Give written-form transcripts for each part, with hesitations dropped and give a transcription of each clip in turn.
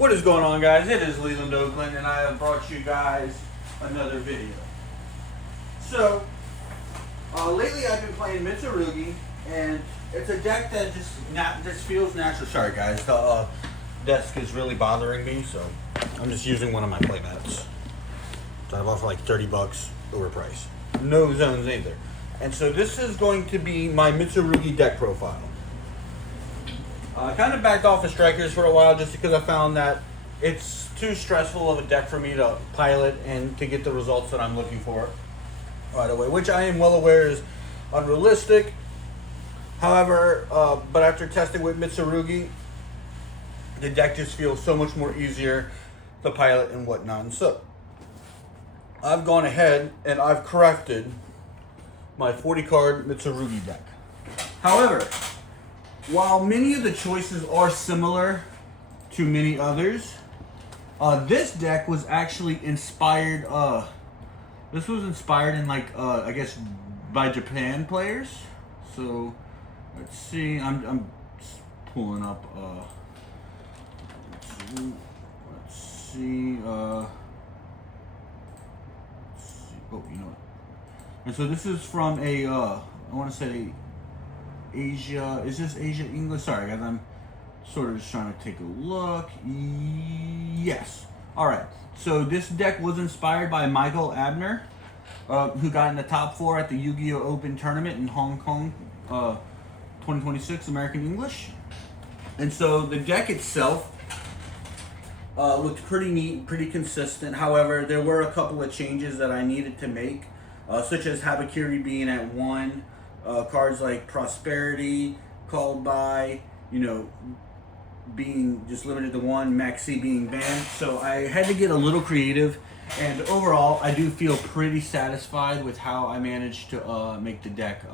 What is going on, guys? It is Leland Oakland, and I have brought you guys another video. So, lately I've been playing Mitsurugi, and it's a deck that just feels natural. Sorry, guys, the desk is really bothering me, so I'm just using one of my play mats. So I bought for like 30 bucks, overpriced. No zones either. And so this is going to be my Mitsurugi deck profile. I kind of backed off of Strikers for a while just because I found that it's too stressful of a deck for me to pilot and to get the results that I'm looking for right away, which I am well aware is unrealistic. However, but after testing with Mitsurugi, the deck just feels so much more easier to pilot and whatnot. And so I've gone ahead and I've crafted my 40 card Mitsurugi deck. However, while many of the choices are similar to many others, this deck was actually inspired. This was inspired in I guess by Japan players. So let's see. I'm pulling up. Let's see. Oh, you know what? And so this is from a. I want to say Asia. Is this Asia English? Sorry, guys. I'm sort of just trying to take a look. Yes. All right. So this deck was inspired by Michael Abner, who got in the top 4 at the Yu-Gi-Oh! Open tournament in Hong Kong, 2026 American English. And so the deck itself looked pretty neat, pretty consistent. However, there were a couple of changes that I needed to make, such as Habakiri being at 1. Cards like Prosperity, Called By, being just limited to 1, Maxi being banned. So I had to get a little creative, and overall, I do feel pretty satisfied with how I managed to make the deck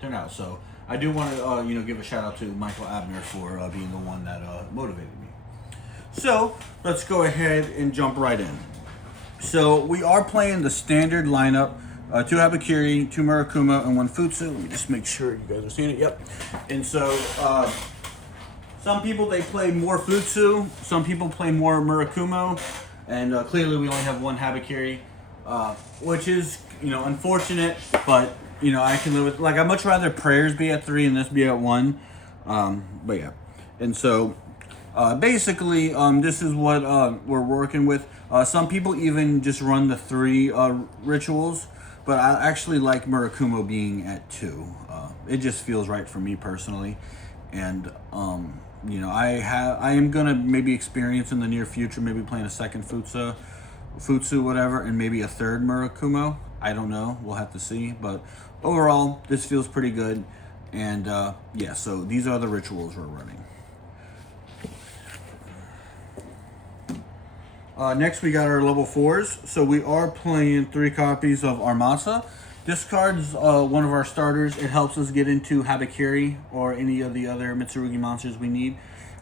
turn out. So I do want to, give a shout out to Michael Abner for being the one that motivated me. So let's go ahead and jump right in. So we are playing the standard lineup. 2 Habakiri, 2 Murakuma, and 1 Futsu. Let me just make sure you guys are seeing it. Yep. And so, some people, they play more Futsu. Some people play more Murakuma. And clearly we only have 1 Habakiri, which is, unfortunate. But, I can live with, I'd much rather Prayers be at 3 and this be at 1. But yeah. And so, basically, this is what we're working with. Some people even just run the 3 rituals. But I actually like Murakumo being at 2. It just feels right for me personally, and I am gonna maybe experience in the near future maybe playing a second Futsu, whatever, and maybe a 3rd Murakumo. I don't know. We'll have to see. But overall, this feels pretty good, and yeah. So these are the rituals we're running. Next, we got our level 4s. So we are playing 3 copies of Armasa. This card's one of our starters. It helps us get into Habakiri or any of the other Mitsurugi monsters we need.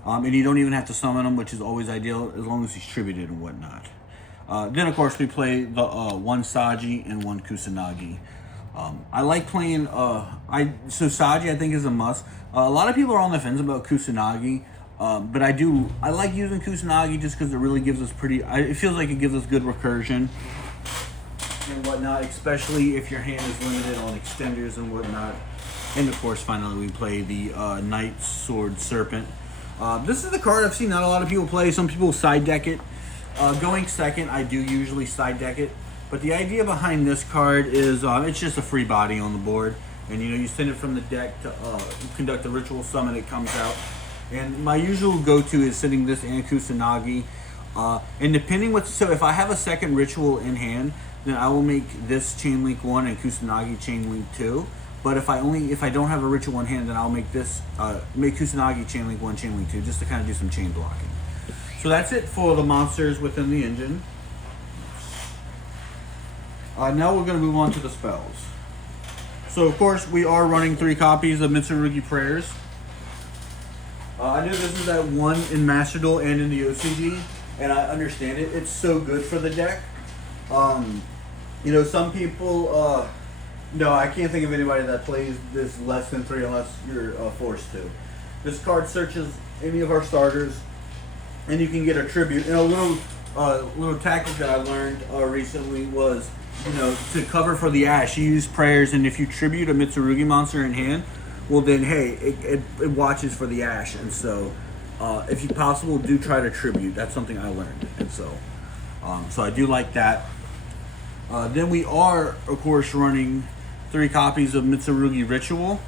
And you don't even have to summon them, which is always ideal as long as he's tributed and whatnot. Then, of course, we play the 1 Saji and 1 Kusanagi. I like playing... so Saji, I think, is a must. A lot of people are on the fence about Kusanagi. But I like using Kusanagi just because it really gives us it feels like it gives us good recursion and whatnot, especially if your hand is limited on extenders and whatnot. And of course, finally, we play the Knight Sword Serpent. This is the card I've seen not a lot of people play. Some people side deck it. Going second, I do usually side deck it. But the idea behind this card is it's just a free body on the board. And you send it from the deck to conduct a ritual summon, it comes out. And my usual go-to is sitting this and Kusanagi. And depending so if I have a second ritual in hand, then I will make this Chain Link 1 and Kusanagi Chain Link 2. But if I don't have a ritual in hand, then I'll make this make Kusanagi Chain Link 1, Chain Link 2, just to kind of do some chain blocking. So that's it for the monsters within the engine. Now we're going to move on to the spells. So of course we are running 3 copies of Mitsurugi Prayers. I know this is at 1 in Master Duel and in the OCG, and I understand it. It's so good for the deck. Some people... no, I can't think of anybody that plays this less than 3 unless you're forced to. This card searches any of our starters and you can get a tribute. And a little tactic that I learned recently was, to cover for the ash, you use prayers, and if you tribute a Mitsurugi monster in hand, well then, hey, it watches for the ash, and so if you possible, do try to tribute. That's something I learned, and so I do like that. Then we are, of course, running 3 copies of Mitsurugi Ritual.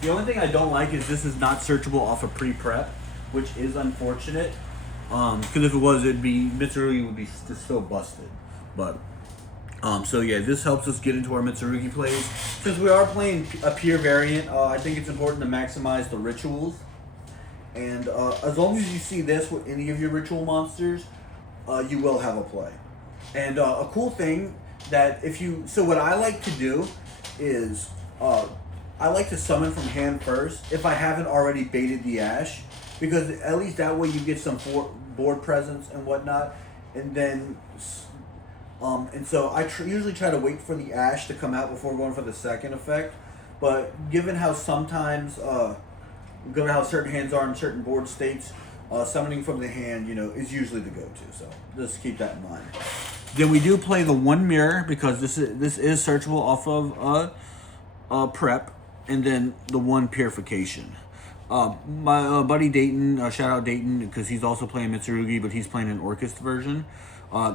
The only thing I don't like is this is not searchable off of pre-prep, which is unfortunate. Because if it was, Mitsurugi would be just so busted. But so yeah, this helps us get into our Mitsurugi plays. Since we are playing a pure variant, I think it's important to maximize the rituals. And as long as you see this with any of your ritual monsters, you will have a play. And a cool thing that so what I like to do is I like to summon from hand first if I haven't already baited the ash, because at least that way you get some board presence and whatnot, and then and so I usually try to wait for the ash to come out before going for the second effect. But given how sometimes given how certain hands are in certain board states, summoning from the hand, is usually the go-to. So just keep that in mind. Then we do play the 1 mirror, because this is searchable off of prep, and then the 1 purification. My buddy Dayton, shout out Dayton, because he's also playing Mitsurugi, but he's playing an Orchest version.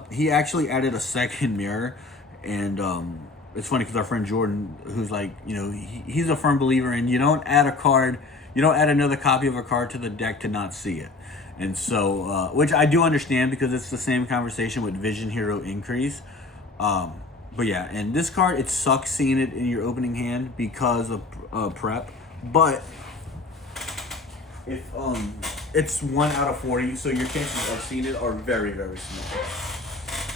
He actually added a 2nd mirror, and it's funny because our friend Jordan, who's like, he's a firm believer in you don't add another copy of a card to the deck to not see it. And so, which I do understand, because it's the same conversation with Vision Hero Increase. But yeah, and this card, it sucks seeing it in your opening hand because of prep. But if it's 1 out of 40, so your chances of seeing it are very, very small.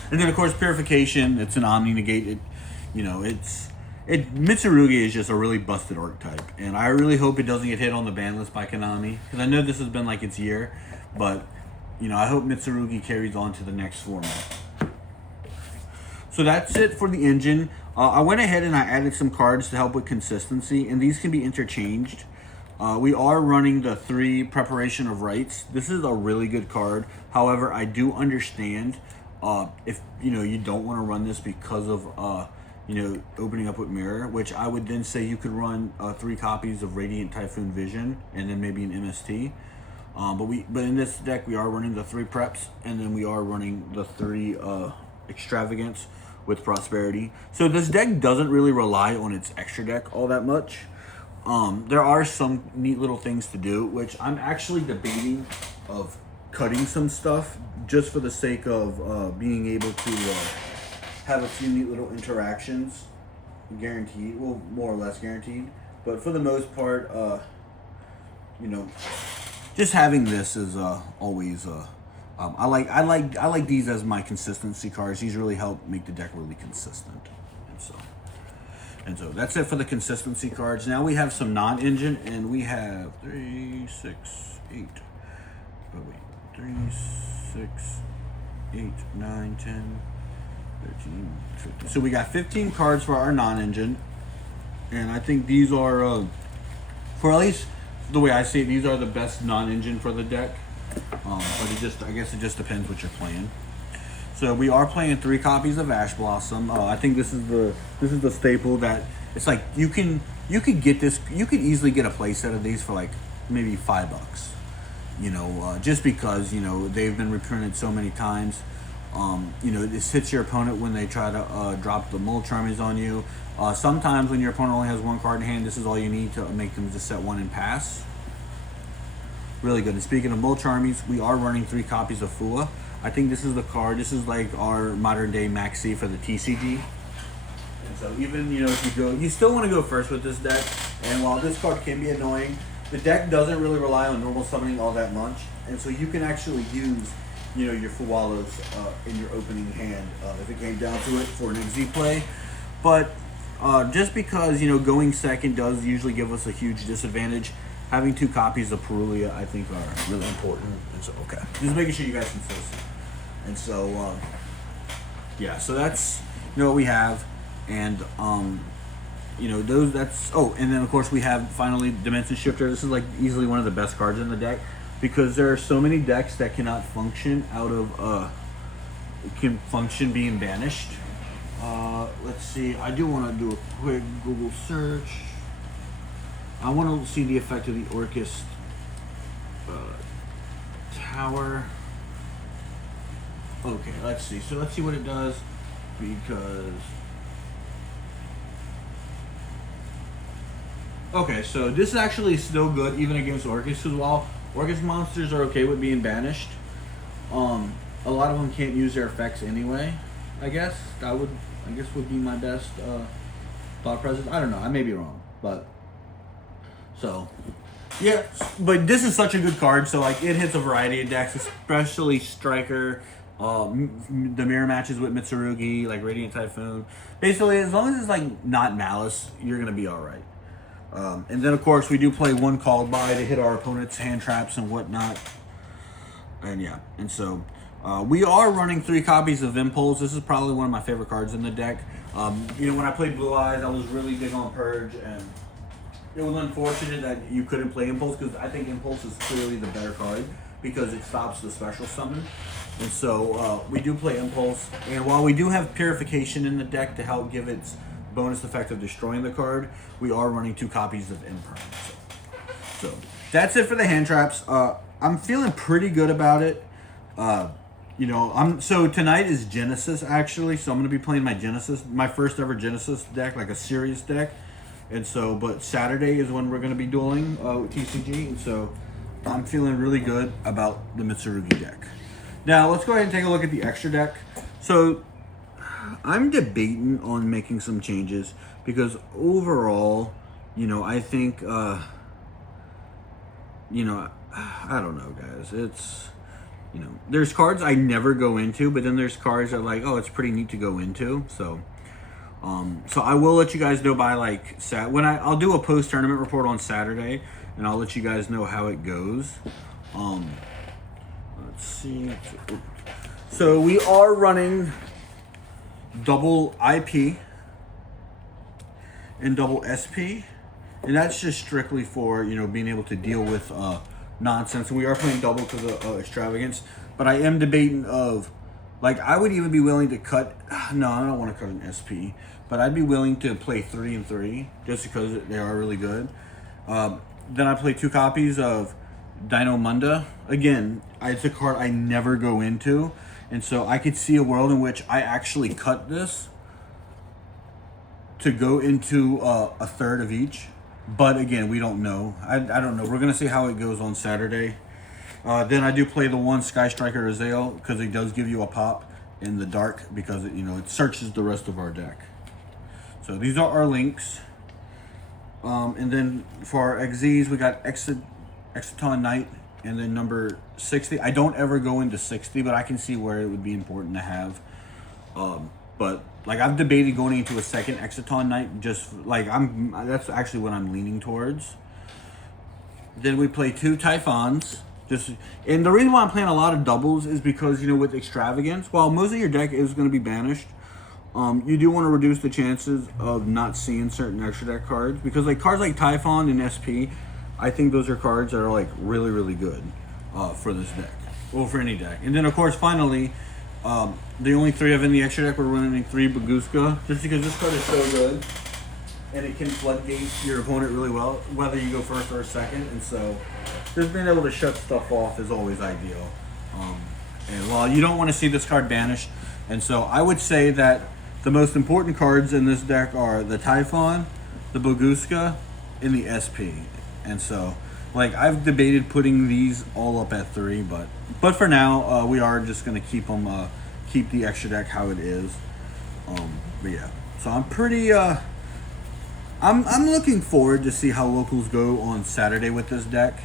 And then of course Purification, it's an Omni Negate. Mitsurugi is just a really busted archetype, and I really hope it doesn't get hit on the ban list by Konami, because I know this has been like its year, but I hope Mitsurugi carries on to the next format. So that's it for the engine. I went ahead and I added some cards to help with consistency, and these can be interchanged. We are running the 3 Preparation of Rites. This is a really good card. However, I do understand if you don't want to run this because of opening up with Mirror, which I would then say you could run 3 copies of Radiant Typhoon Vision and then maybe an MST. But in this deck we are running the 3 preps, and then we are running the 3 Extravagance with Prosperity. So this deck doesn't really rely on its extra deck all that much. There are some neat little things to do, which I'm actually debating of cutting some stuff just for the sake of being able to have a few neat little interactions, guaranteed, well, more or less guaranteed. But for the most part, just having this is always. I like these as my consistency cards. These really help make the deck really consistent, and so that's it for the consistency cards. Now we have some non-engine, and we have 3, 6, 8. Oh wait, 3, 6, 8, 9, 10, 13, 15. So we got 15 cards for our non-engine, and I think these are, for at least the way I see it, these are the best non-engine for the deck. But I guess it just depends what you're playing. So we are playing 3 copies of Ash Blossom. I think this is the staple that it's like you could get this. You could easily get a play set of these for like maybe $5. Just because they've been reprinted so many times. This hits your opponent when they try to drop the Mulch Armies on you. Sometimes when your opponent only has 1 card in hand, this is all you need to make them just set 1 and pass. Really good. And speaking of Mulch Armies, we are running 3 copies of Fua. I think this is the card. This is like our modern day Maxi for the TCG. And so even if you still want to go first with this deck. And while this card can be annoying, the deck doesn't really rely on normal summoning all that much. And so you can actually use your Fuwalos in your opening hand if it came down to it for an XZ play. But just because going second does usually give us a huge disadvantage, having 2 copies of Perulia, I think, are really important. And so, okay, just making sure you guys can still see. And so, yeah, so that's what we have, and those. That's and then of course we have finally Dimension Shifter. This is like easily one of the best cards in the deck. because there are so many decks that cannot function out of can function being banished. Let's see. I do want to do a quick Google search. I want to see the effect of the Orcus Tower. Okay, let's see. So let's see what it does, because okay, so this is actually still good even against Orcus, because while Orcus monsters are okay with being banished, a lot of them can't use their effects anyway. I guess would be my best thought process. I don't know. I may be wrong, but so yeah. But this is such a good card. So like, it hits a variety of decks, especially Striker. The mirror matches with Mitsurugi, like Radiant Typhoon. Basically, as long as it's like not Malice, you're gonna be all right. And then of course we do play one called by to hit our opponent's hand traps and whatnot. And yeah, and so we are running 3 copies of Impulse. This is probably one of my favorite cards in the deck. You know, when I played Blue Eyes, I was really big on Purge, and it was unfortunate that you couldn't play Impulse, because I think Impulse is clearly the better card because it stops the special summon. And so we do play Impulse, and while we do have Purification in the deck to help give its bonus effect of destroying the card, we are running 2 copies of Imperm. So that's it for the hand traps. I'm feeling pretty good about it. You know, so tonight is Genesis actually, so I'm gonna be playing my Genesis, my first ever Genesis deck, like a serious deck. And so, but Saturday is when we're gonna be dueling with TCG, and so I'm feeling really good about the Mitsurugi deck. Now let's go ahead and take a look at the extra deck. So I'm debating on making some changes, because overall, you know, I think, you know, I don't know, guys. It's, you know, there's cards I never go into, but then there's cards that are like, oh, it's pretty neat to go into. So, so I will let you guys know by like I'll do a post tournament report on Saturday, and I'll let you guys know how it goes. Let's see. So we are running double IP and double SP, and that's just strictly for, you know, being able to deal with nonsense. And we are playing double because of extravagance, but I am debating of, like, I would even be willing to cut, no, I don't want to cut an SP, but I'd be willing to play 3 and 3 just because they are really good. Then I play 2 copies of Dino Munda. Again, it's a card I never go into, and so I could see a world in which I actually cut this to go into a third of each. But again, we don't know. I don't know. We're going to see how it goes on Saturday. Then I do play the 1 Sky Striker Azael, because it does give you a pop in the dark, because it, you know, it searches the rest of our deck. So these are our links. And then for our XZs, we got Exciton Knight, and then number 60. I don't ever go into 60, but I can see where it would be important to have. But like, I've debated going into a second Exciton Knight, just like that's actually what I'm leaning towards. Then we play 2 Typhons. And the reason why I'm playing a lot of doubles is because, you know, with extravagance, while most of your deck is going to be banished, you do want to reduce the chances of not seeing certain extra deck cards, because like cards like Typhon and SP, I think those are cards that are like really, really good for this deck, or for any deck. And then of course, finally, the only 3 I have in the extra deck, we're running 3 Baguska, just because this card is so good, and it can floodgate your opponent really well, whether you go first or second. And so just being able to shut stuff off is always ideal. And while you don't want to see this card banished, and so I would say that the most important cards in this deck are the Typhon, the Baguska, and the SP. And so, like, I've debated putting these all up at 3, but for now, we are just gonna keep them, keep the extra deck how it is. But yeah, so I'm pretty, I'm looking forward to see how locals go on Saturday with this deck,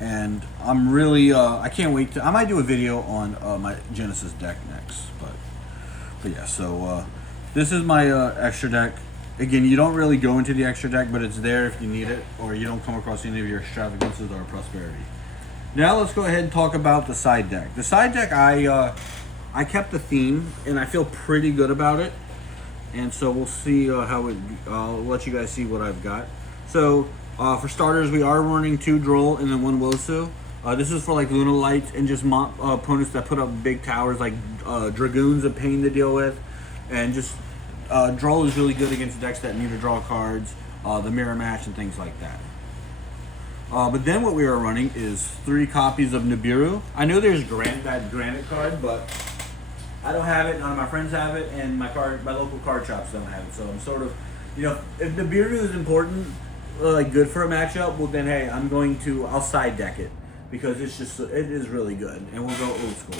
and I'm really, I can't wait to. I might do a video on my Genesis deck next, but yeah. So this is my extra deck. Again, you don't really go into the extra deck, but it's there if you need it, or you don't come across any of your extravagances or prosperity. Now let's go ahead and talk about the side deck. The side deck, I kept the theme, and I feel pretty good about it. And so we'll see how it. I'll let you guys see what I've got. So for starters, we are running 2 Droll and then 1 Wosu. This is for like Luna Lights and just opponents that put up big towers like Dragoon's a pain to deal with, and just draw is really good against decks that need to draw cards, the mirror match and things like that. But then what we are running is 3 copies of Nibiru. I know there's that Granite card, but I don't have it. None of my friends have it, and my local card shops don't have it. So I'm sort of, if Nibiru is important, like good for a matchup, well then hey, I'll side deck it because it is really good, and we'll go old school.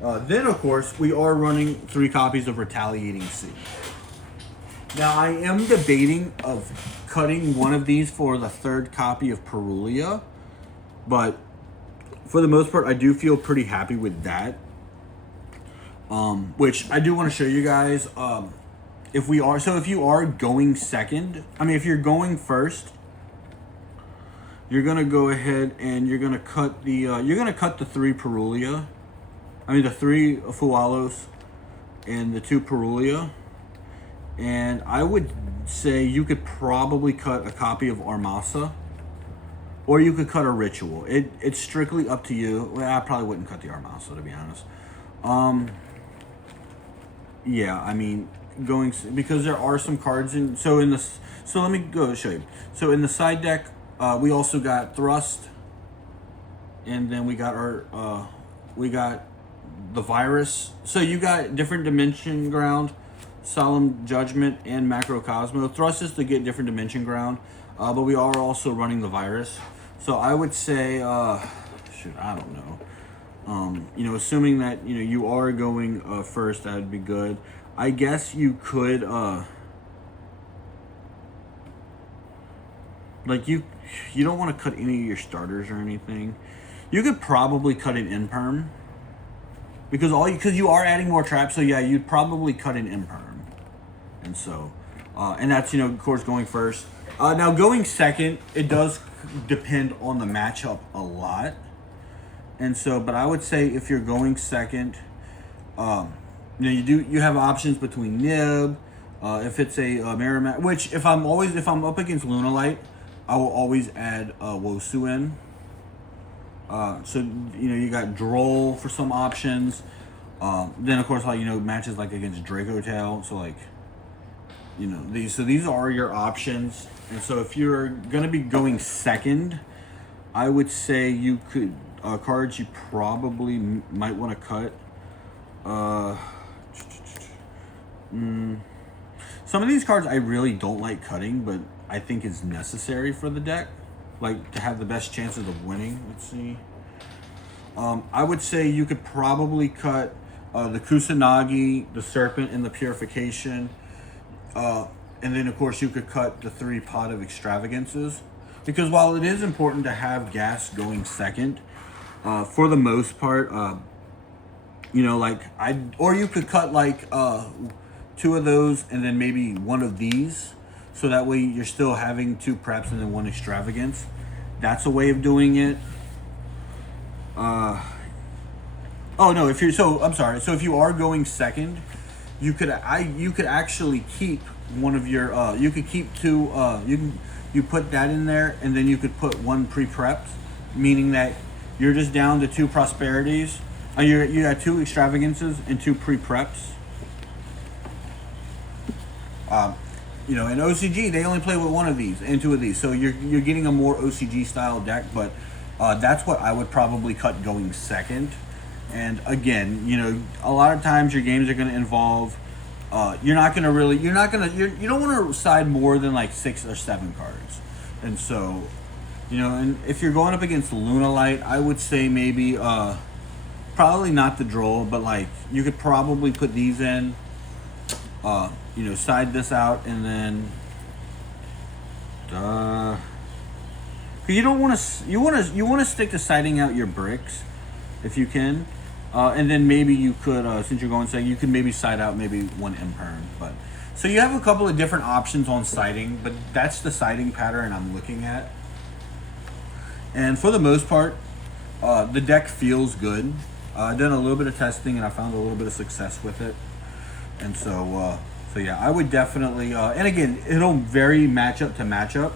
But then of course we are running 3 copies of Retaliating Sea. Now I am debating of cutting one of these for the 3rd copy of Perulia, but for the most part I do feel pretty happy with that. Which I do want to show you guys. If you are going second, if you're going first, you're gonna go ahead and you're gonna cut the 3 Perulia, the 3 Fualos and the 2 Perulia, and I would say you could probably cut a copy of Armasa, or you could cut a Ritual. It's strictly up to you. Well, I probably wouldn't cut the Armasa, to be honest. Yeah, because there are some cards so let me go show you. So in the side deck, we also got Thrust, and then we got the Virus. So you got different Dimension Ground, Solemn Judgment, and Macrocosmo. Thrust is to get different Dimension Ground, but we are also running the Virus. So I would say, I don't know. Assuming that you are going first, that would be good. I guess you could you don't want to cut any of your starters or anything. You could probably cut an Imperm because you are adding more traps. So yeah, you'd probably cut an Imperm, and so and that's of course going first. Now going second, it does depend on the matchup a lot. And so, but I would say if you're going second, you have options between Nib, if it's a mirror match, which if I'm up against Luna Light, I will always add Wosu in. So you got Droll for some options. Then of course matches like against Draco Tail. So these are your options. And so if you're gonna be going second, I would say you could. Cards you probably might want to cut. Some of these cards I really don't like cutting, but I think is necessary for the deck, like to have the best chances of winning. Let's see. I would say you could probably cut the Kusanagi, the Serpent, and the Purification. And then of course you could cut the 3 Pot of Extravagances. Because while it is important to have gas going second, for the most part, or you could cut 2 of those and then maybe 1 of these, so that way you're still having 2 preps and then 1 extravagance. That's a way of doing it. I'm sorry. So if you are going second, you could actually keep one of your you could keep 2 you put that in there, and then you could put 1 pre-prepped, meaning that you're just down to 2 prosperities. You got 2 extravagances and 2 pre-preps. In OCG they only play with 1 of these and 2 of these, so you're getting a more OCG style deck. But that's what I would probably cut going second. And again, a lot of times your games are going to involve. You don't want to side more than 6 or 7 cards, and so. And if you're going up against Luna Light, I would say maybe, probably not the Droll, but you could probably put these in, side this out, and then, you want to stick to siding out your bricks, if you can, and then maybe you could, since you're going second, you could maybe side out maybe 1 Imperm, but, so you have a couple of different options on siding, but that's the siding pattern I'm looking at. And for the most part, the deck feels good. I've done a little bit of testing and I found a little bit of success with it. And so yeah, I would definitely, and again, it'll vary matchup to matchup.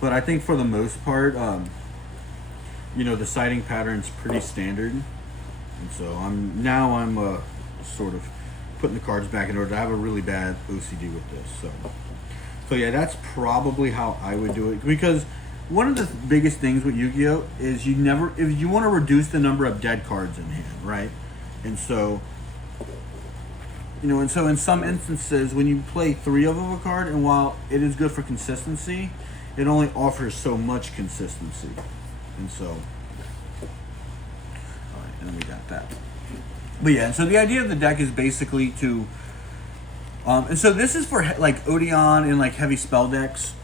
But I think for the most part, you know, the siding pattern's pretty standard, and so I'm sort of putting the cards back in order. I have a really bad OCD with this, so yeah, that's probably how I would do it, because one of the biggest things with Yu-Gi-Oh is if you want to reduce the number of dead cards in hand, right? And so, you know, and so in some instances, when you play 3 of a card, and while it is good for consistency, it only offers so much consistency. And so, all right, and then we got that. But yeah, so the idea of the deck is basically to, and so this is for like Odeon and like heavy spell decks.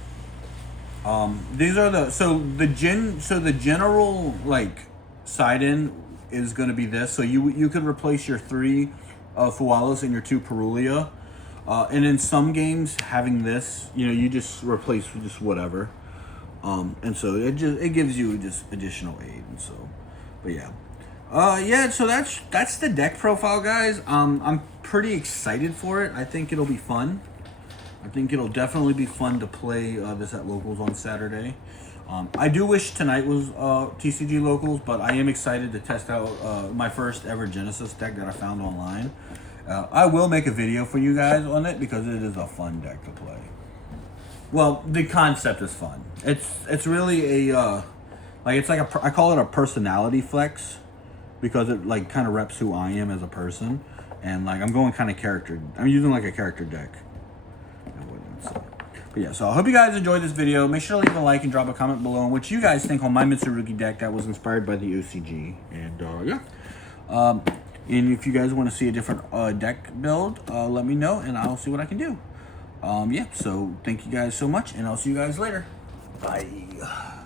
These are the general like side in is going to be this. So you could replace your 3 Fualos and your 2 Perulia, and in some games having this, you know, you just replace just whatever, and so it gives you just additional aid. And so, but yeah. Yeah, so that's the deck profile, guys. I'm pretty excited for it. I think it'll be fun. I think it'll definitely be fun to play this at locals on Saturday. I do wish tonight was TCG locals, but I am excited to test out my first ever Genesis deck that I found online. I will make a video for you guys on it because it is a fun deck to play. Well, the concept is fun. It's really a it's like I call it a personality flex, because it like kind of reps who I am as a person, and like I'm going kind of character. I'm using like a character deck. But yeah, so I hope you guys enjoyed this video. Make sure to leave a like and drop a comment below on what you guys think on my Mitsurugi deck that was inspired by the OCG. And yeah. And if you guys want to see a different deck build, let me know and I'll see what I can do. Yeah, so thank you guys so much, and I'll see you guys later. Bye.